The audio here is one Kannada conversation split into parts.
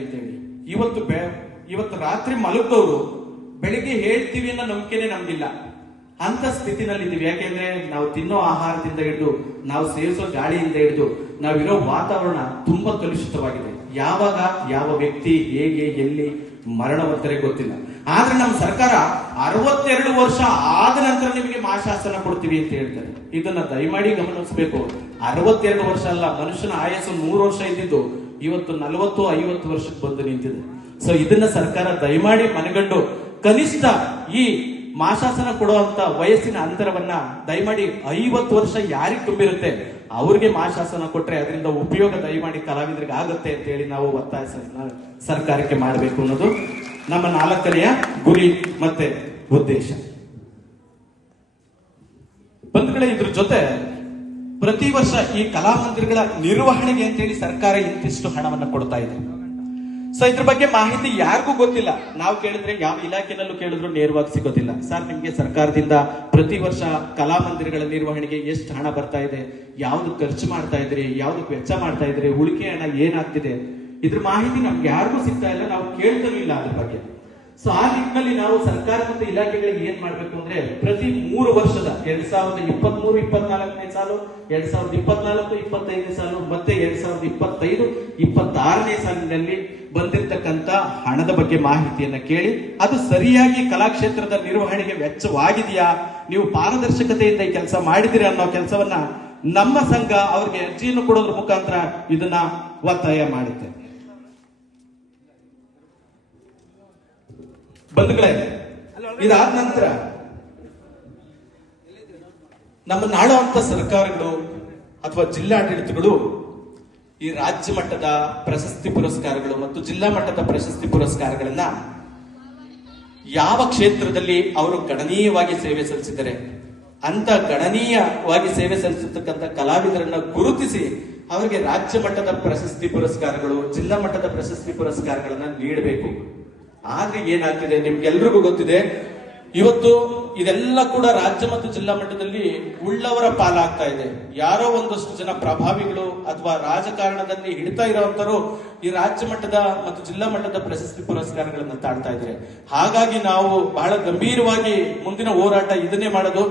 ಅಂತೇಳಿ ಇವತ್ತು ರಾತ್ರಿ ಮಲಗ್ದವ್ರು ಬೆಳಿಗ್ಗೆ ಹೇಳ್ತೀವಿ ಅನ್ನೋ ನಂಬಿಕೆನೆ ನಮ್ಗಿಲ್ಲ. ಅಂತ ಸ್ಥಿತಿನಲ್ಲಿ ಇದೀವಿ. ಯಾಕೆಂದ್ರೆ ನಾವು ತಿನ್ನೋ ಆಹಾರದಿಂದ ಹಿಡಿದು, ನಾವು ಸೇವಿಸೋ ಗಾಳಿಯಿಂದ ಹಿಡಿದು, ನಾವಿರೋ ವಾತಾವರಣ ತುಂಬಾ ಕಲುಷಿತವಾಗಿದೆ. ಯಾವಾಗ ಯಾವ ವ್ಯಕ್ತಿ ಹೇಗೆ ಎಲ್ಲಿ ಮರಣ ಹೊಂದರೆ ಗೊತ್ತಿಲ್ಲ. ಆದ್ರೆ ನಮ್ಮ ಸರ್ಕಾರ 62 ವರ್ಷ ಆದ ನಂತರ ನಿಮಗೆ ಮಹಾಶಾಸನ ಕೊಡ್ತೀವಿ ಅಂತ ಹೇಳ್ತಾರೆ. ಇದನ್ನ ದಯಮಾಡಿ ಗಮನಿಸಬೇಕು. 62 ವರ್ಷ ಅಲ್ಲ, ಮನುಷ್ಯನ ಆಯಸ್ಸು 100 ವರ್ಷ ಇದ್ದಿದ್ದು ಇವತ್ತು 40-50 ವರ್ಷಕ್ಕೆ ಬಂದು ನಿಂತಿದೆ. ಸೊ ಇದನ್ನ ಸರ್ಕಾರ ದಯಮಾಡಿ ಮನಗಂಡು ಕನಿಷ್ಠ ಈ ಮಹಾಶಾಸನ ಕೊಡುವಂತ ವಯಸ್ಸಿನ ಅಂತರವನ್ನ ದಯಮಾಡಿ 50 ವರ್ಷ ಯಾರಿಗೆ ತುಂಬಿರುತ್ತೆ ಅವ್ರಿಗೆ ಮಹಾಶಾಸನ ಕೊಟ್ರೆ ಅದರಿಂದ ಉಪಯೋಗ ದಯಮಾಡಿ ಕಲಾವಿದರಿಗೆ ಆಗುತ್ತೆ ಅಂತ ಹೇಳಿ ನಾವು ಒತ್ತಾಯ ಸರ್ಕಾರಕ್ಕೆ ಮಾಡಬೇಕು ಅನ್ನೋದು ನಮ್ಮ 4ನೆಯ ಗುರಿ ಮತ್ತೆ ಉದ್ದೇಶ. ಬಂಧುಗಳೇ, ಇದ್ರ ಜೊತೆ ಪ್ರತಿ ವರ್ಷ ಈ ಕಲಾಮಂದಿರಗಳ ನಿರ್ವಹಣೆಗೆ ಅಂತೇಳಿ ಸರ್ಕಾರ ಇಂತಿಷ್ಟು ಹಣವನ್ನ ಕೊಡ್ತಾ ಇದೆ. ಸೊ ಇದ್ರ ಬಗ್ಗೆ ಮಾಹಿತಿ ಯಾರಿಗೂ ಗೊತ್ತಿಲ್ಲ. ನಾವು ಕೇಳಿದ್ರೆ ಯಾವ ಇಲಾಖೆನಲ್ಲೂ ಕೇಳಿದ್ರು ನೇರವಾಗಿ ಸಿಗೋದಿಲ್ಲ. ಸರ್, ನಿಮ್ಗೆ ಸರ್ಕಾರದಿಂದ ಪ್ರತಿ ವರ್ಷ ಕಲಾಮಂದಿರಗಳ ನಿರ್ವಹಣೆಗೆ ಎಷ್ಟು ಹಣ ಬರ್ತಾ ಇದೆ, ಯಾವ್ದು ಖರ್ಚು ಮಾಡ್ತಾ ಇದ್ರಿ, ಯಾವ್ದಕ್ಕೆ ವೆಚ್ಚ ಮಾಡ್ತಾ ಇದ್ರಿ, ಉಳಿಕೆ ಹಣ ಏನಾಗ್ತಿದೆ, ಇದ್ರ ಮಾಹಿತಿ ನಮ್ಗೆ ಯಾರಿಗೂ ಸಿಗ್ತಾ ಇಲ್ಲ. ನಾವು ಕೇಳ್ತಾನೂ ಇಲ್ಲ ಅದ್ರ ಬಗ್ಗೆ. ಸೊ ಆ ನಿಟ್ಟಿನಲ್ಲಿ ನಾವು ಸರ್ಕಾರ ಮತ್ತು ಇಲಾಖೆಗಳಿಗೆ ಏನ್ ಮಾಡ್ಬೇಕು ಅಂದ್ರೆ ಪ್ರತಿ 3 ವರ್ಷದ 2023-24ನೇ ಸಾಲು, 2024-25ನೇ ಸಾಲು ಮತ್ತೆ 2025-26ನೇ ಸಾಲಿನಲ್ಲಿ ಬಂದಿರತಕ್ಕಂತ ಹಣದ ಬಗ್ಗೆ ಮಾಹಿತಿಯನ್ನ ಕೇಳಿ ಅದು ಸರಿಯಾಗಿ ಕಲಾಕ್ಷೇತ್ರದ ನಿರ್ವಹಣೆಗೆ ವೆಚ್ಚವಾಗಿದೆಯಾ, ನೀವು ಪಾರದರ್ಶಕತೆಯಿಂದ ಈ ಕೆಲಸ ಮಾಡಿದಿರಾ ಅನ್ನೋ ಕೆಲಸವನ್ನ ನಮ್ಮ ಸಂಘ ಅವ್ರಿಗೆ ಅರ್ಜಿಯನ್ನು ಕೊಡೋದ್ರ ಮುಖಾಂತರ ಇದನ್ನ ಒತ್ತಾಯ ಮಾಡುತ್ತೆ. ಬಂಧುಗಳೇ, ಇದಾದ ನಂತರ ನಮ್ಮ ನಾಡುವಂತ ಸರ್ಕಾರಗಳು ಅಥವಾ ಜಿಲ್ಲಾಡಳಿತಗಳು ಈ ರಾಜ್ಯ ಮಟ್ಟದ ಪ್ರಶಸ್ತಿ ಪುರಸ್ಕಾರಗಳು ಮತ್ತು ಜಿಲ್ಲಾ ಮಟ್ಟದ ಪ್ರಶಸ್ತಿ ಪುರಸ್ಕಾರಗಳನ್ನ ಯಾವ ಕ್ಷೇತ್ರದಲ್ಲಿ ಅವರು ಗಣನೀಯವಾಗಿ ಸೇವೆ ಸಲ್ಲಿಸಿದರೆ ಅಂತ ಗಣನೀಯವಾಗಿ ಸೇವೆ ಸಲ್ಲಿಸತಕ್ಕಂಥ ಕಲಾವಿದರನ್ನ ಗುರುತಿಸಿ ಅವರಿಗೆ ರಾಜ್ಯ ಮಟ್ಟದ ಪ್ರಶಸ್ತಿ ಪುರಸ್ಕಾರಗಳು, ಜಿಲ್ಲಾ ಮಟ್ಟದ ಪ್ರಶಸ್ತಿ ಪುರಸ್ಕಾರಗಳನ್ನ ನೀಡಬೇಕು. ಆದ್ರೆ ಏನಾಗ್ತಿದೆ ನಿಮ್ಗೆಲ್ರಿಗೂ ಗೊತ್ತಿದೆ, ಇವತ್ತು ಇದೆಲ್ಲ ಕೂಡ ರಾಜ್ಯ ಮತ್ತು ಜಿಲ್ಲಾ ಮಟ್ಟದಲ್ಲಿ ಉಳ್ಳವರ ಪಾಲಾಗ್ತಾ ಇದೆ. ಯಾರೋ ಒಂದಷ್ಟು ಜನ ಪ್ರಭಾವಿಗಳು ಅಥವಾ ರಾಜಕಾರಣದಲ್ಲಿ ಹಿಡಿತಾ ಇರೋವಂತರು ಈ ರಾಜ್ಯ ಮಟ್ಟದ ಮತ್ತು ಜಿಲ್ಲಾ ಮಟ್ಟದ ಪ್ರಶಸ್ತಿ ಪುರಸ್ಕಾರಗಳನ್ನ ತಾಳ್ತಾ ಇದ್ದಾರೆ. ಹಾಗಾಗಿ ನಾವು ಬಹಳ ಗಂಭೀರವಾಗಿ ಮುಂದಿನ ಹೋರಾಟ ಇದನ್ನೇ ಮಾಡೋದು.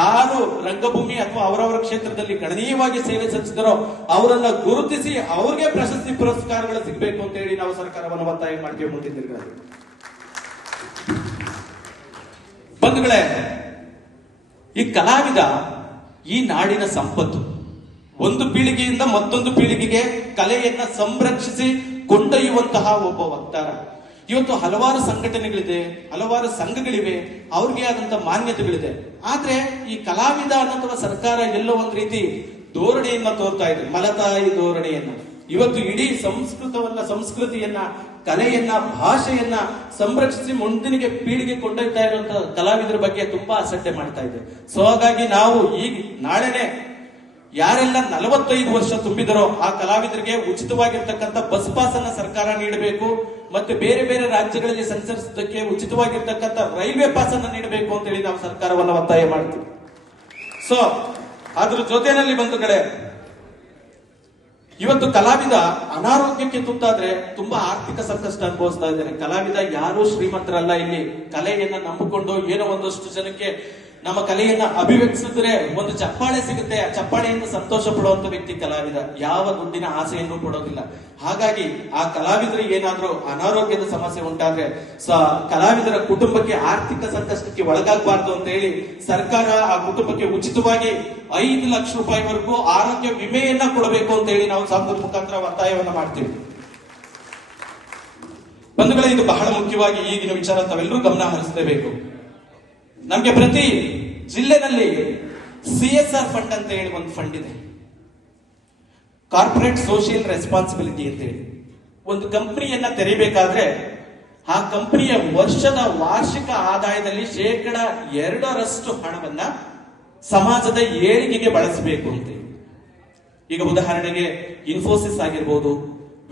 ಯಾರು ರಂಗಭೂಮಿ ಅಥವಾ ಅವರವರ ಕ್ಷೇತ್ರದಲ್ಲಿ ಗಣನೀಯವಾಗಿ ಸೇವೆ ಸಲ್ಲಿಸಿದರೋ ಅವರನ್ನ ಗುರುತಿಸಿ ಅವ್ರಿಗೆ ಪ್ರಶಸ್ತಿ ಪುರಸ್ಕಾರಗಳು ಸಿಗಬೇಕು ಅಂತ ಹೇಳಿ ನಾವು ಸರ್ಕಾರವನ್ನು ಒತ್ತಾಯ ಮಾಡ್ತೀವಿ ಮುಂದಿನ ದಿನಗಳಲ್ಲಿ. ಬಂಧುಗಳೇ, ಈ ಕಲಾವಿದ ಈ ನಾಡಿನ ಸಂಪತ್ತು. ಒಂದು ಪೀಳಿಗೆಯಿಂದ ಮತ್ತೊಂದು ಪೀಳಿಗೆಗೆ ಕಲೆಯನ್ನ ಸಂರಕ್ಷಿಸಿ ಕೊಂಡೊಯ್ಯುವಂತಹ ಒಬ್ಬ ವಕ್ತಾರ. ಇವತ್ತು ಹಲವಾರು ಸಂಘಟನೆಗಳಿದೆ, ಹಲವಾರು ಸಂಘಗಳಿವೆ, ಅವ್ರಿಗೆ ಆದಂತ ಮಾನ್ಯತೆಗಳಿದೆ. ಆದ್ರೆ ಈ ಕಲಾವಿದ ಅನ್ನೋಂಥ ಸರ್ಕಾರ ಎಲ್ಲೋ ಒಂದ್ ರೀತಿ ಧೋರಣೆಯನ್ನ ತೋರ್ತಾ ಇದೆ, ಮಲತಾಯಿ ಧೋರಣೆಯನ್ನ. ಇವತ್ತು ಇಡೀ ಸಂಸ್ಕೃತಿಯನ್ನ, ಕಲೆಯನ್ನ, ಭಾಷೆಯನ್ನ ಸಂರಕ್ಷಿಸಿ ಮುಂದಿನ ಪೀಳಿಗೆ ಕೊಂಡೊಯ್ತಾ ಇರುವಂತಹ ಕಲಾವಿದರ ಬಗ್ಗೆ ತುಂಬಾ ಅಸಡ್ಡೆ ಮಾಡ್ತಾ ಇದೆ. ಸೊ ಹಾಗಾಗಿ ನಾವು ಈಗ ನಾಳೆನೆ ಯಾರೆಲ್ಲ 45 ವರ್ಷ ತುಂಬಿದರೋ ಆ ಕಲಾವಿದರಿಗೆ ಉಚಿತವಾಗಿರ್ತಕ್ಕಂಥ ಬಸ್ ಪಾಸ್ ಅನ್ನ ಸರ್ಕಾರ ನೀಡಬೇಕು. ಮತ್ತೆ ಬೇರೆ ಬೇರೆ ರಾಜ್ಯಗಳಲ್ಲಿ ಸಂಚರಿಸೋದಕ್ಕೆ ಉಚಿತವಾಗಿರ್ತಕ್ಕಂಥ ರೈಲ್ವೆ ಪಾಸ್ ಅನ್ನ ನೀಡಬೇಕು ಅಂತ ಹೇಳಿ ನಾವು ಸರ್ಕಾರವನ್ನು ಒತ್ತಾಯ ಮಾಡ್ತೀವಿ. ಸೊ ಅದ್ರ ಜೊತೆಯಲ್ಲಿ ಬಂಧುಗಳೇ, ಇವತ್ತು ಕಲಾವಿದ ಅನಾರೋಗ್ಯಕ್ಕೆ ತುತ್ತಾದ್ರೆ ತುಂಬಾ ಆರ್ಥಿಕ ಸಂಕಷ್ಟ ಅನುಭವಿಸ್ತಾ ಇದ್ದಾರೆ. ಕಲಾವಿದ ಯಾರು ಶ್ರೀಮಂತರಲ್ಲ. ಇಲ್ಲಿ ಕಲೆಯನ್ನ ನಂಬಿಕೊಂಡು ಏನೋ ಒಂದಷ್ಟು ಜನಕ್ಕೆ ನಮ್ಮ ಕಲೆಯನ್ನ ಅಭಿವ್ಯಕ್ತಿಸಿದ್ರೆ ಒಂದು ಚಪ್ಪಾಳೆ ಸಿಗುತ್ತೆ, ಆ ಚಪ್ಪಾಳೆಯಿಂದ ಸಂತೋಷ ಪಡುವಂತ ವ್ಯಕ್ತಿ ಕಲಾವಿದ. ಯಾವ ದುಡ್ಡಿನ ಆಸೆಯನ್ನು ಪಡೋದಿಲ್ಲ. ಹಾಗಾಗಿ ಆ ಕಲಾವಿದರಿಗೆ ಏನಾದ್ರೂ ಅನಾರೋಗ್ಯದ ಸಮಸ್ಯೆ ಉಂಟಾದ್ರೆ ಕಲಾವಿದರ ಕುಟುಂಬಕ್ಕೆ ಆರ್ಥಿಕ ಸಂಕಷ್ಟಕ್ಕೆ ಒಳಗಾಗಬಾರ್ದು ಅಂತ ಹೇಳಿ ಸರ್ಕಾರ ಆ ಕುಟುಂಬಕ್ಕೆ ಉಚಿತವಾಗಿ 5 ಲಕ್ಷ ರೂಪಾಯಿವರೆಗೂ ಆರೋಗ್ಯ ವಿಮೆಯನ್ನ ಕೊಡಬೇಕು ಅಂತ ಹೇಳಿ ನಾವು ಸಂಘದ ಮುಖಾಂತರ ಒತ್ತಾಯವನ್ನ ಮಾಡ್ತೀವಿ. ಬಂಧುಗಳೇ, ಇದು ಬಹಳ ಮುಖ್ಯವಾಗಿ ಈಗಿನ ವಿಚಾರ ತಾವೆಲ್ಲರೂ ಗಮನ ಹರಿಸಲೇಬೇಕು. ನಮ್ಗೆ ಪ್ರತಿ ಜಿಲ್ಲೆನಲ್ಲಿ CSR ಫಂಡ್ ಅಂತ ಹೇಳಿ ಒಂದು ಫಂಡ್ ಇದೆ, ಕಾರ್ಪೊರೇಟ್ ಸೋಷಿಯಲ್ ರೆಸ್ಪಾನ್ಸಿಬಿಲಿಟಿ ಅಂತ ಹೇಳಿ. ಒಂದು ಕಂಪನಿಯನ್ನ ತೆರೀಬೇಕಾದ್ರೆ ಆ ಕಂಪನಿಯ ವರ್ಷದ ವಾರ್ಷಿಕ ಆದಾಯದಲ್ಲಿ 2% ಹಣವನ್ನ ಸಮಾಜದ ಏಳಿಗೆಗೆ ಬಳಸಬೇಕು ಅಂತ. ಈಗ ಉದಾಹರಣೆಗೆ ಇನ್ಫೋಸಿಸ್ ಆಗಿರ್ಬೋದು,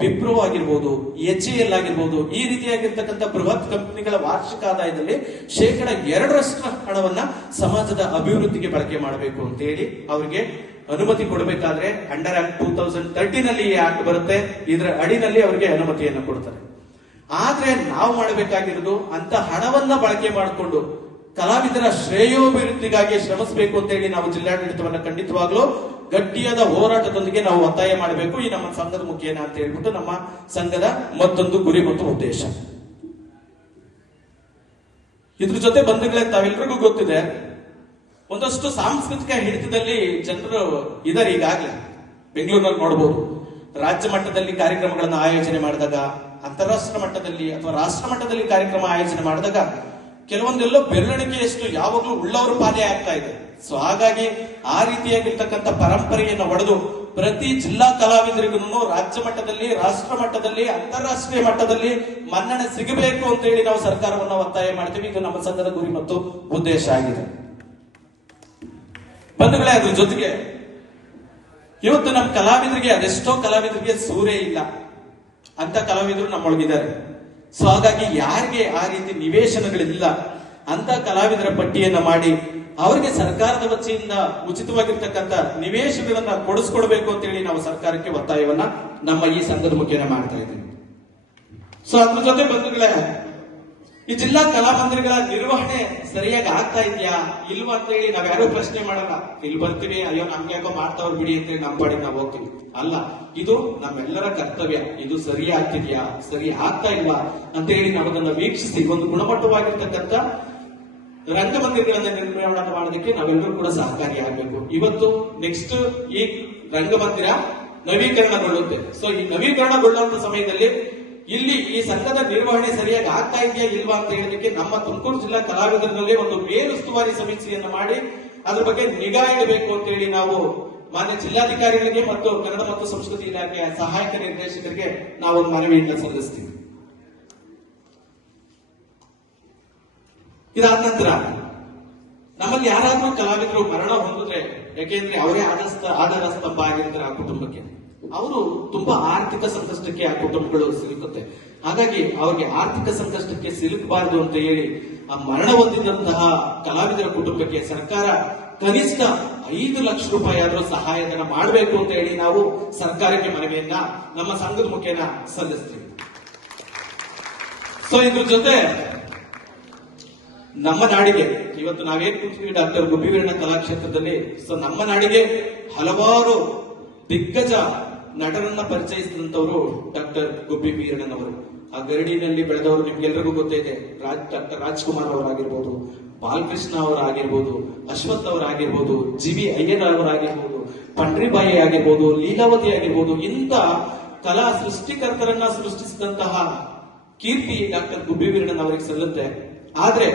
ವಿಪ್ರೋ ಆಗಿರ್ಬೋದು, HAL ಆಗಿರ್ಬೋದು, ಈ ರೀತಿಯಾಗಿರ್ತಕ್ಕಂಥ ಬೃಹತ್ ಕಂಪನಿಗಳ ವಾರ್ಷಿಕ ಆದಾಯದಲ್ಲಿ 2% ಹಣವನ್ನ ಸಮಾಜದ ಅಭಿವೃದ್ಧಿಗೆ ಬಳಕೆ ಮಾಡಬೇಕು ಅಂತ ಹೇಳಿ ಅವರಿಗೆ ಅನುಮತಿ ಕೊಡಬೇಕಾದ್ರೆ ಅಂಡರ್ ಆಕ್ಟ್ 2013 ನಲ್ಲಿ ಈ ಆಕ್ಟ್ ಬರುತ್ತೆ. ಇದರ ಅಡಿನಲ್ಲಿ ಅವರಿಗೆ ಅನುಮತಿಯನ್ನು ಕೊಡ್ತಾರೆ. ಆದ್ರೆ ನಾವು ಮಾಡಬೇಕಾಗಿರೋದು ಅಂತ ಹಣವನ್ನ ಬಳಕೆ ಮಾಡಿಕೊಂಡು ಕಲಾವಿದರ ಶ್ರೇಯೋಭಿವೃದ್ಧಿಗಾಗಿ ಶ್ರಮಿಸಬೇಕು ಅಂತ ಹೇಳಿ ನಾವು ಜಿಲ್ಲಾಡಳಿತವನ್ನ ಖಂಡಿತವಾಗ್ಲೂ ಗಟ್ಟಿಯಾದ ಹೋರಾಟದೊಂದಿಗೆ ನಾವು ಒತ್ತಾಯ ಮಾಡಬೇಕು. ಈ ನಮ್ಮ ಸಂಘದ ಮುಖೇನ ಅಂತ ಹೇಳ್ಬಿಟ್ಟು ನಮ್ಮ ಸಂಘದ ಮತ್ತೊಂದು ಗುರಿ ಮತ್ತು ಉದ್ದೇಶ. ಇದ್ರ ಜೊತೆ ಬಂಧುಗಳೇ, ತಾವೆಲ್ರಿಗೂ ಗೊತ್ತಿದೆ, ಒಂದಷ್ಟು ಸಾಂಸ್ಕೃತಿಕ ಹಿಡಿತದಲ್ಲಿ ಜನರು ಇದಾರೆ. ಈಗಾಗಲೇ ಬೆಂಗಳೂರಿನಲ್ಲಿ ನೋಡಬಹುದು, ರಾಜ್ಯ ಮಟ್ಟದಲ್ಲಿ ಕಾರ್ಯಕ್ರಮಗಳನ್ನು ಆಯೋಜನೆ ಮಾಡಿದಾಗ, ಅಂತಾರಾಷ್ಟ್ರ ಮಟ್ಟದಲ್ಲಿ ಅಥವಾ ರಾಷ್ಟ್ರ ಮಟ್ಟದಲ್ಲಿ ಕಾರ್ಯಕ್ರಮ ಆಯೋಜನೆ ಮಾಡಿದಾಗ ಕೆಲವೊಂದೆಲ್ಲೋ ಬೆರಳಿಕೆಯಷ್ಟು ಯಾವಾಗಲೂ ಉಳ್ಳವರು ಪಾಲೇ ಆಗ್ತಾ ಇದೆ. ಸೊ ಹಾಗಾಗಿ ಆ ರೀತಿಯಾಗಿರ್ತಕ್ಕಂಥ ಪರಂಪರೆಯನ್ನು ಒಡೆದು ಪ್ರತಿ ಜಿಲ್ಲಾ ಕಲಾವಿದರಿಗೂ ರಾಜ್ಯ ಮಟ್ಟದಲ್ಲಿ, ರಾಷ್ಟ್ರ ಮಟ್ಟದಲ್ಲಿ, ಅಂತಾರಾಷ್ಟ್ರೀಯ ಮಟ್ಟದಲ್ಲಿ ಮನ್ನಣೆ ಸಿಗಬೇಕು ಅಂತ ಹೇಳಿ ನಾವು ಸರ್ಕಾರವನ್ನ ಒತ್ತಾಯ ಮಾಡ್ತೀವಿ. ಇದು ನಮ್ಮ ಸಂಘದ ಗುರಿ ಮತ್ತು ಉದ್ದೇಶ ಆಗಿದೆ. ಬಂಧುಗಳೇ, ಅದ್ರ ಜೊತೆಗೆ ಇವತ್ತು ನಮ್ಮ ಕಲಾವಿದರಿಗೆ, ಅದೆಷ್ಟೋ ಕಲಾವಿದರಿಗೆ ಸೂರೇ ಇಲ್ಲ ಅಂತ ಕಲಾವಿದರು ನಮ್ಮೊಳಗಿದ್ದಾರೆ. ಸೊ ಹಾಗಾಗಿ ಯಾರಿಗೆ ಆ ರೀತಿ ನಿವೇಶನಗಳಿಲ್ಲ ಅಂತ ಕಲಾವಿದರ ಪಟ್ಟಿಯನ್ನ ಮಾಡಿ ಅವರಿಗೆ ಸರ್ಕಾರದ ವತಿಯಿಂದ ಉಚಿತವಾಗಿರ್ತಕ್ಕಂಥ ನಿವೇಶನಗಳನ್ನ ಕೊಡಿಸ್ಕೊಡ್ಬೇಕು ಅಂತ ಹೇಳಿ ನಾವು ಸರ್ಕಾರಕ್ಕೆ ಒತ್ತಾಯವನ್ನ ನಮ್ಮ ಈ ಸಂಘದ ಮುಖೇನ ಮಾಡ್ತಾ ಇದ್ದೀವಿ. ಸೊ ಅದ್ರ ಜೊತೆ ಬಂಧುಗಳೇ, ಈ ಜಿಲ್ಲಾ ಕಲಾಮಂದಿರಗಳ ನಿರ್ವಹಣೆ ಸರಿಯಾಗಿ ಆಗ್ತಾ ಇದೆಯಾ ಇಲ್ವಾ ಅಂತ ಹೇಳಿ ನಾವ್ಯಾರು ಪ್ರಶ್ನೆ ಮಾಡಲ್ಲ. ಇಲ್ಲಿ ಬರ್ತೀವಿ, ಅಯ್ಯೋ ನಮ್ಗೆ ಯಾಕೋ ಮಾಡ್ತಾವ್ರು ಬಿಡಿ ಅಂತ ಹೇಳಿ ನಮ್ಮ ಪಾಡಿಗೆ ನಾವು ಹೋಗ್ತೀವಿ. ಅಲ್ಲ, ಇದು ನಮ್ಮೆಲ್ಲರ ಕರ್ತವ್ಯ. ಇದು ಸರಿ ಆಗ್ತಿದ್ಯಾ, ಸರಿ ಆಗ್ತಾ ಇಲ್ವಾ ಅಂತ ಹೇಳಿ ನಾವು ಅದನ್ನ ವೀಕ್ಷಿಸಿ ಒಂದು ಗುಣಮಟ್ಟವಾಗಿರ್ತಕ್ಕಂಥ ರಂಗಮಂದಿರಗಳನ್ನ ನಿರ್ಮಾಣ ಮಾಡೋದಕ್ಕೆ ನಾವೆಲ್ಲರೂ ಕೂಡ ಸಹಕಾರಿಯಾಗಬೇಕು. ಇವತ್ತು ನೆಕ್ಸ್ಟ್ ಈ ರಂಗಮಂದಿರ ನವೀಕರಣಗೊಳ್ಳುತ್ತೆ. ಸೊ ಈ ನವೀಕರಣಗೊಳ್ಳುವಂತ ಸಮಯದಲ್ಲಿ ಇಲ್ಲಿ ಈ ಸಂಘದ ನಿರ್ವಹಣೆ ಸರಿಯಾಗಿ ಆಗ್ತಾ ಇದೆಯಾ ಇಲ್ವಾ ಅಂತ ಹೇಳೋದಕ್ಕೆ ನಮ್ಮ ತುಮಕೂರು ಜಿಲ್ಲಾ ಕಲಾವಿದರಲ್ಲಿ ಒಂದು ಮೇಲುಸ್ತುವಾರಿ ಸಮೀಕ್ಷೆಯನ್ನು ಮಾಡಿ ಅದ್ರ ಬಗ್ಗೆ ನಿಗಾ ಇಡಬೇಕು ಅಂತ ಹೇಳಿ ನಾವು ಮಾನ್ಯ ಜಿಲ್ಲಾಧಿಕಾರಿಗಳಿಗೆ ಮತ್ತು ಕನ್ನಡ ಮತ್ತು ಸಂಸ್ಕೃತಿ ಇಲಾಖೆಯ ಸಹಾಯಕ ನಿರ್ದೇಶಕರಿಗೆ ನಾವು ಒಂದು ಮನವಿಯನ್ನು ಸಲ್ಲಿಸ್ತೀವಿ. ಇದಾದ ನಂತರ ನಮ್ಮಲ್ಲಿ ಯಾರಾದ್ರೂ ಕಲಾವಿದರು ಮರಣ ಹೊಂದಿದ್ರೆ, ಯಾಕೆಂದ್ರೆ ಅವರೇ ಆಧಾರ ಸ್ತಂಭ ಆಗಿರ್ತಾರೆ ಆ ಕುಟುಂಬಕ್ಕೆ, ಅವರು ತುಂಬಾ ಆರ್ಥಿಕ ಸಂಕಷ್ಟಕ್ಕೆ ಆ ಕುಟುಂಬಗಳು ಸಿಲುಕುತ್ತೆ. ಹಾಗಾಗಿ ಅವರಿಗೆ ಆರ್ಥಿಕ ಸಂಕಷ್ಟಕ್ಕೆ ಸಿಲುಕಬಾರದು ಅಂತ ಹೇಳಿ ಆ ಮರಣ ಹೊಂದಿದಂತಹ ಕಲಾವಿದರ ಕುಟುಂಬಕ್ಕೆ ಸರ್ಕಾರ ಕನಿಷ್ಠ 5 ಲಕ್ಷ ರೂಪಾಯಿ ಆದ್ರೂ ಸಹಾಯಧನ ಮಾಡಬೇಕು ಅಂತ ಹೇಳಿ ನಾವು ಸರ್ಕಾರಕ್ಕೆ ಮನವಿಯನ್ನ ನಮ್ಮ ಸಂಘದ ಮುಖೇನ ಸಲ್ಲಿಸ್ತೀವಿ. ಸೊ ಇದ್ರ ಜೊತೆ ನಮ್ಮ ನಾಡಿಗೆ ಇವತ್ತು ನಾವೇನ್ ಕೂತ್ತೀವಿ ಡಾಕ್ಟರ್ ಗುಬ್ಬಿ ವೀರಣ್ಣ ಕಲಾಕ್ಷೇತ್ರದಲ್ಲಿ. ಸೊ ನಮ್ಮ ನಾಡಿಗೆ ಹಲವಾರು ದಿಗ್ಗಜ ನಟರನ್ನ ಪರಿಚಯಿಸಿದಂತವರು ಡಾಕ್ಟರ್ ಗುಬ್ಬಿ ವೀರಣ್ಣನವರು. ಆ ಗರಡಿನಲ್ಲಿ ಬೆಳೆದವರು ನಿಮ್ಗೆಲ್ರಿಗೂ ಗೊತ್ತೇ ಇದೆ. ಡಾಕ್ಟರ್ ರಾಜ್ಕುಮಾರ್ ಅವರಾಗಿರ್ಬೋದು, ಬಾಲಕೃಷ್ಣ ಅವರಾಗಿರ್ಬೋದು, ಅಶ್ವಥ್ ಅವರಾಗಿರ್ಬೋದು, ಜಿ.ವಿ. ಅಯ್ಯರ್ ಅವರಾಗಿರ್ಬೋದು, ಪಂಡ್ರಿಬಾಯಿ ಆಗಿರ್ಬೋದು, ಲೀಲಾವತಿ ಆಗಿರ್ಬೋದು, ಇಂಥ ಕಲಾ ಸೃಷ್ಟಿಕರ್ತರನ್ನ ಸೃಷ್ಟಿಸಿದಂತಹ ಕೀರ್ತಿ ಡಾಕ್ಟರ್ ಗುಬ್ಬಿ ವೀರಣ್ಣನವರಿಗೆ ಸಲ್ಲುತ್ತೆ. ಆದ್ರೆ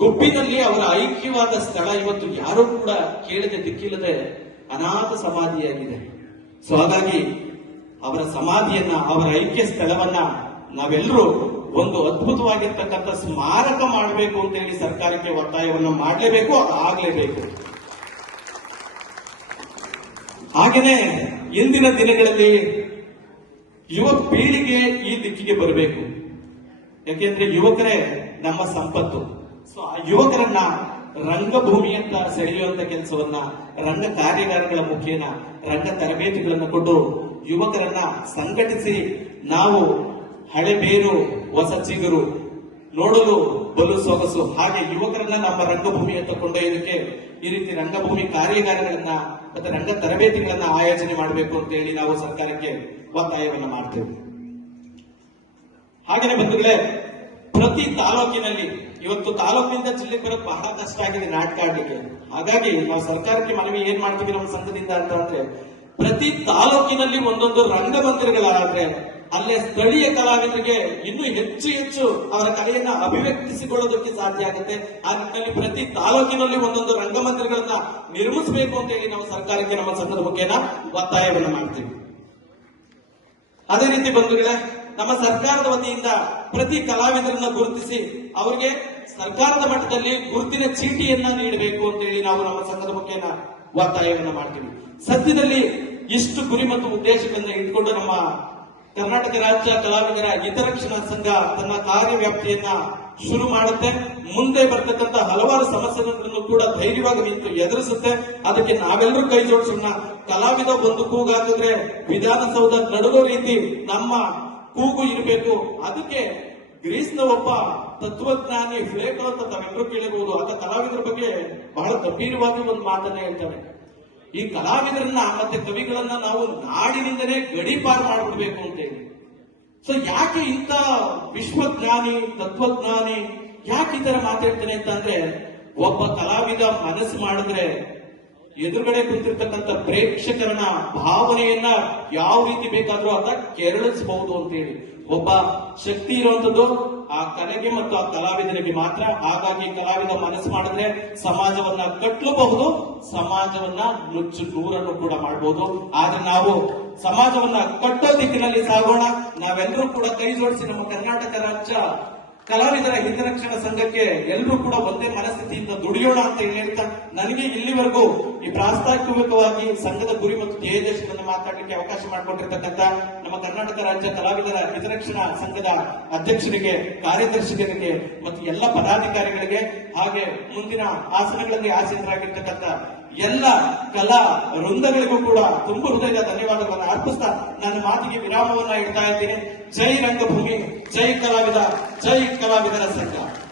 ಗುಬ್ಬಿನಲ್ಲಿ ಅವರ ಐಕ್ಯವಾದ ಸ್ಥಳ ಇವತ್ತು ಯಾರೂ ಕೂಡ ಕೇಳದೆ ದಿಕ್ಕಿಲ್ಲದೆ ಅನಾಥ ಸಮಾಧಿಯಾಗಿದೆ. ಸೊ ಹಾಗಾಗಿ ಅವರ ಸಮಾಧಿಯನ್ನ, ಅವರ ಐಕ್ಯ ಸ್ಥಳವನ್ನ ನಾವೆಲ್ಲರೂ ಒಂದು ಅದ್ಭುತವಾಗಿರ್ತಕ್ಕಂಥ ಸ್ಮಾರಕ ಮಾಡಬೇಕು ಅಂತ ಹೇಳಿ ಸರ್ಕಾರಕ್ಕೆ ಒತ್ತಾಯವನ್ನು ಮಾಡಲೇಬೇಕು, ಅದು ಆಗ್ಲೇಬೇಕು. ಹಾಗೇನೆ ಇಂದಿನ ದಿನಗಳಲ್ಲಿ ಯುವ ಪೀಳಿಗೆ ಈ ದಿಕ್ಕಿಗೆ ಬರಬೇಕು. ಯಾಕೆಂದ್ರೆ ಯುವಕರೇ ನಮ್ಮ ಸಂಪತ್ತು. ಸೊ ಆ ಯುವಕರನ್ನ ರಂಗಭೂಮಿಯಂತ ಸೆಳೆಯುವಂತ ಕೆಲಸವನ್ನ ರಂಗ ಕಾರ್ಯಾಗಾರಗಳ ಮುಖೇನ, ರಂಗ ತರಬೇತಿಗಳನ್ನು ಕೊಟ್ಟು ಯುವಕರನ್ನ ಸಂಘಟಿಸಿ ನಾವು ಹಳೆ ಬೇರು ಹೊಸ ಚಿಗುರು, ನೋಡಲು ಬಲು ಸೊಗಸು, ಹಾಗೆ ಯುವಕರನ್ನ ನಮ್ಮ ರಂಗಭೂಮಿಯಂತ ಕೊಂಡೊಯ್ಯೋದಕ್ಕೆ ಈ ರೀತಿ ರಂಗಭೂಮಿ ಕಾರ್ಯಾಗಾರಗಳನ್ನ ಮತ್ತೆ ರಂಗ ತರಬೇತಿಗಳನ್ನ ಆಯೋಜನೆ ಮಾಡಬೇಕು ಅಂತ ಹೇಳಿ ನಾವು ಸರ್ಕಾರಕ್ಕೆ ಒತ್ತಾಯವನ್ನ ಮಾಡ್ತೇವೆ. ಹಾಗೆಯೇ ಬಂಧುಗಳೇ, ಪ್ರತಿ ತಾಲೂಕಿನಲ್ಲಿ ಇವತ್ತು ತಾಲೂಕಿನಿಂದ ಜಿಲ್ಲೆಗೆ ಬರೋದು ಬಹಳ ಕಷ್ಟ ಆಗಿದೆ ನಾಟಕ ಆಡ್ಲಿಕ್ಕೆ. ಹಾಗಾಗಿ ನಾವು ಸರ್ಕಾರಕ್ಕೆ ಮನವಿ ಏನ್ ಮಾಡ್ತೀವಿ ನಮ್ಮ ಸಂಘದಿಂದ ಅಂತ ಅಂದ್ರೆ, ಪ್ರತಿ ತಾಲೂಕಿನಲ್ಲಿ ಒಂದೊಂದು ರಂಗಮಂದಿರಗಳಾದ್ರೆ ಅಲ್ಲೇ ಸ್ಥಳೀಯ ಕಲಾವಿದರಿಗೆ ಇನ್ನೂ ಹೆಚ್ಚು ಹೆಚ್ಚು ಅವರ ಕಲೆಯನ್ನ ಅಭಿವ್ಯಕ್ತಿಸಿಕೊಳ್ಳೋದಕ್ಕೆ ಸಾಧ್ಯ ಆಗುತ್ತೆ. ಆ ನಿಟ್ಟಿನಲ್ಲಿ ಪ್ರತಿ ತಾಲೂಕಿನಲ್ಲಿ ಒಂದೊಂದು ರಂಗಮಂದಿರಗಳನ್ನ ನಿರ್ಮಿಸಬೇಕು ಅಂತ ಹೇಳಿ ನಾವು ಸರ್ಕಾರಕ್ಕೆ ನಮ್ಮ ಸಂಘದ ಮುಖೇನ ಒತ್ತಾಯವನ್ನ ಮಾಡ್ತೀವಿ. ಅದೇ ರೀತಿ ಬಂಧುಗಳೇ, ನಮ್ಮ ಸರ್ಕಾರದ ವತಿಯಿಂದ ಪ್ರತಿ ಕಲಾವಿದರನ್ನ ಗುರುತಿಸಿ ಅವರಿಗೆ ಸರ್ಕಾರದ ಮಟ್ಟದಲ್ಲಿ ಗುರುತಿನ ಚೀಟಿಯನ್ನ ನೀಡಬೇಕು ಅಂತ ಹೇಳಿ ನಾವು ನಮ್ಮ ಸಂಘದ ಮುಖೇನ ಒತ್ತಾಯವನ್ನ ಮಾಡ್ತೀವಿ. ಸದ್ಯದಲ್ಲಿ ಇಷ್ಟು ಗುರಿ ಮತ್ತು ಉದ್ದೇಶಗಳನ್ನ ಇಟ್ಕೊಂಡು ನಮ್ಮ ಕರ್ನಾಟಕ ರಾಜ್ಯ ಕಲಾವಿದರ ಹಿತರಕ್ಷಣಾ ಸಂಘ ತನ್ನ ಕಾರ್ಯವ್ಯಾಪ್ತಿಯನ್ನ ಶುರು ಮಾಡುತ್ತೆ. ಮುಂದೆ ಬರ್ತಕ್ಕಂಥ ಹಲವಾರು ಸಮಸ್ಯೆಗಳನ್ನು ಕೂಡ ಧೈರ್ಯವಾಗಿ ನಿಂತು ಎದುರಿಸುತ್ತೆ. ಅದಕ್ಕೆ ನಾವೆಲ್ಲರೂ ಕೈ ಜೋಡಿಸೋಣ. ಕಲಾವಿದ ಒಂದು ಕೂಗಾಕಿದ್ರೆ ವಿಧಾನಸೌಧ ನಡುವ ರೀತಿ ನಮ್ಮ ಕೂಗು ಇರಬೇಕು. ಅದಕ್ಕೆ ಗ್ರೀಸ್ನ ಒಬ್ಬ ತತ್ವಜ್ಞಾನಿ ಫ್ಲೇಕೋ ಅಂತ ತಾವೆಲ್ಲರೂ ಕೇಳಿರಬಹುದು. ಆತ ಕಲಾವಿದರ ಬಗ್ಗೆ ಬಹಳ ಗಂಭೀರವಾಗಿ ಒಂದು ಮಾತನ್ನ ಹೇಳ್ತಾನೆ. ಈ ಕಲಾವಿದರನ್ನ ಮತ್ತೆ ಕವಿಗಳನ್ನ ನಾವು ನಾಡಿನಿಂದಲೇ ಗಡಿಪಾರು ಮಾಡಿಬಿಡ್ಬೇಕು ಅಂತ ಹೇಳಿ. ಸೊ ಯಾಕೆ ಇಂಥ ವಿಶ್ವಜ್ಞಾನಿ ತತ್ವಜ್ಞಾನಿ ಯಾಕೆ ಈ ತರ ಮಾತಾಡ್ತಾನೆ ಅಂತ ಅಂದ್ರೆ, ಒಬ್ಬ ಕಲಾವಿದ ಮನಸ್ಸು ಮಾಡಿದ್ರೆ ಎದುರುಗಡೆ ಕುಂತಿರ್ತಕ್ಕಂಥ ಪ್ರೇಕ್ಷಕರನ್ನ ಭಾವನೆಯನ್ನ ಯಾವ ರೀತಿ ಬೇಕಾದ್ರೂ ಅದ ಕೆರಳಿಸಬಹುದು ಅಂತ ಹೇಳಿ. ಒಬ್ಬ ಶಕ್ತಿ ಇರುವಂತದ್ದು ಆ ಕಲೆಗೆ ಮತ್ತು ಆ ಕಲಾವಿದನಿಗೆ ಮಾತ್ರ. ಹಾಗಾಗಿ ಕಲಾವಿದ ಮನಸ್ಸು ಮಾಡಿದ್ರೆ ಸಮಾಜವನ್ನ ಕಟ್ಟಲಬಹುದು, ಸಮಾಜವನ್ನ ನುಚ್ಚು ನೂರನ್ನು ಕೂಡ ಮಾಡಬಹುದು. ಆದ್ರೆ ನಾವು ಸಮಾಜವನ್ನ ಕಟ್ಟೋ ದಿಕ್ಕಿನಲ್ಲಿ ಸಾಗೋಣ. ನಾವೆಲ್ಲರೂ ಕೂಡ ಕೈ ಜೋಡಿಸಿ ನಮ್ಮ ಕರ್ನಾಟಕ ರಾಜ್ಯ ಕಲಾವಿದರ ಹಿತರಕ್ಷಣಾ ಸಂಘಕ್ಕೆ ಎಲ್ಲರೂ ಕೂಡ ಒಂದೇ ಮನಸ್ಥಿತಿಯಿಂದ ದುಡಿಯೋಣ ಅಂತ ಹೇಳ್ತಾ, ನನಗೆ ಇಲ್ಲಿವರೆಗೂ ಈ ಪ್ರಾಸ್ತಾವಿಕವಾಗಿ ಸಂಘದ ಗುರಿ ಮತ್ತು ಧ್ಯೇಯೋದ್ದೇಶಗಳನ್ನು ಮಾತಾಡಲಿಕ್ಕೆ ಅವಕಾಶ ಮಾಡಿಕೊಟ್ಟಿರ್ತಕ್ಕಂಥ ನಮ್ಮ ಕರ್ನಾಟಕ ರಾಜ್ಯ ಕಲಾವಿದರ ಹಿತರಕ್ಷಣಾ ಸಂಘದ ಅಧ್ಯಕ್ಷರಿಗೆ, ಕಾರ್ಯದರ್ಶಿಗಳಿಗೆ ಮತ್ತು ಎಲ್ಲ ಪದಾಧಿಕಾರಿಗಳಿಗೆ, ಹಾಗೆ ಮುಂದಿನ ಆಸನಗಳಲ್ಲಿ ಆಸೀನರಾಗಿರ್ತಕ್ಕಂಥ ಎಲ್ಲ ಕಲಾ ವೃಂದಗಳಿಗೂ ಕೂಡ ತುಂಬ ಹೃದಯದ ಧನ್ಯವಾದಗಳನ್ನು ಅರ್ಪಿಸ್ತಾ ನನ್ನ ಮಾತಿಗೆ ವಿರಾಮವನ್ನ ಇಡ್ತಾ ಇದ್ದೀನಿ. ಜೈ ರಂಗಭೂಮಿ, ಜೈ ಕಲಾವಿದ, ಜೈ ಕಲಾವಿದರ ಸಂಘ.